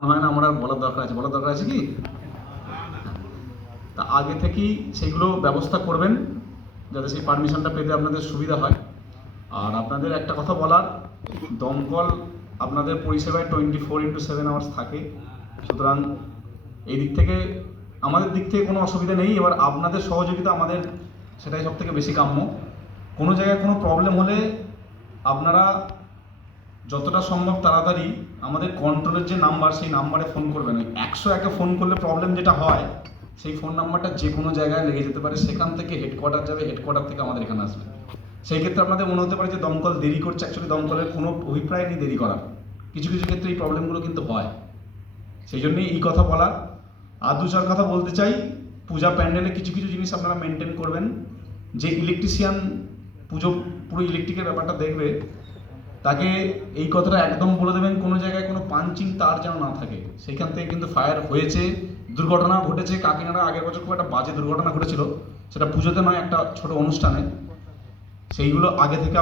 মনে হয় না আমার আর বলার দরকার আছে কি? তা আগে থেকেই সেগুলো ব্যবস্থা করবেন যাতে সেই পারমিশনটা পেতে আপনাদের সুবিধা হয়। আর আপনাদের একটা কথা বলার, দমকল আপনাদের পরিষেবায় 24x7 আওয়ার্স থাকে। সুতরাং এই দিক থেকে আমাদের দিক থেকে কোনো অসুবিধা নেই। এবার আপনাদের সহযোগিতা আমাদের সেটাই সব থেকে বেশি কাম্য। কোনো জায়গায় কোনো প্রবলেম হলে আপনারা যতটা সম্ভব তাড়াতাড়ি আমাদের কন্ট্রোলের যে নাম্বার, সেই নাম্বারে ফোন করবেন। 101-এ ফোন করলে প্রবলেম যেটা হয়, সেই ফোন নাম্বারটা যে কোনো জায়গায় লেগে যেতে পারে, সেখান থেকে হেডকোয়ার্টার যাবে, হেডকোয়ার্টার থেকে আমাদের এখানে আসবে। সেই ক্ষেত্রে আপনাদের মনে হতে পারে যে দমকল দেরি করছে, অ্যাকচুয়ালি দমকলের কোনো অভিপ্রায় নেই দেরি করার। কিছু কিছু ক্ষেত্রে এই প্রবলেমগুলো কিন্তু হয়, সেই জন্যই এই কথা বলা। আর দু চার কথা বলতে চাই, পূজা প্যান্ডেলে কিছু কিছু জিনিস আপনারা মেনটেন করবেন। যে ইলেকট্রিশিয়ান পুজো পুরো ইলেকট্রিকের ব্যাপারটা দেখবে, তাকে এই কথাটা একদম বলে দেবেন কোনো জায়গায় কোনো পাঞ্চিং তার যেন না থাকে। সেইখান থেকে কিন্তু ফায়ার হয়েছে, দুর্ঘটনা ঘটেছে। কাকিনাড়া আগের বছর খুব একটা বাজে দুর্ঘটনা ঘটেছিল, সেটা পুজোতে নয়, একটা ছোট অনুষ্ঠানে। সেইগুলো আগে থেকে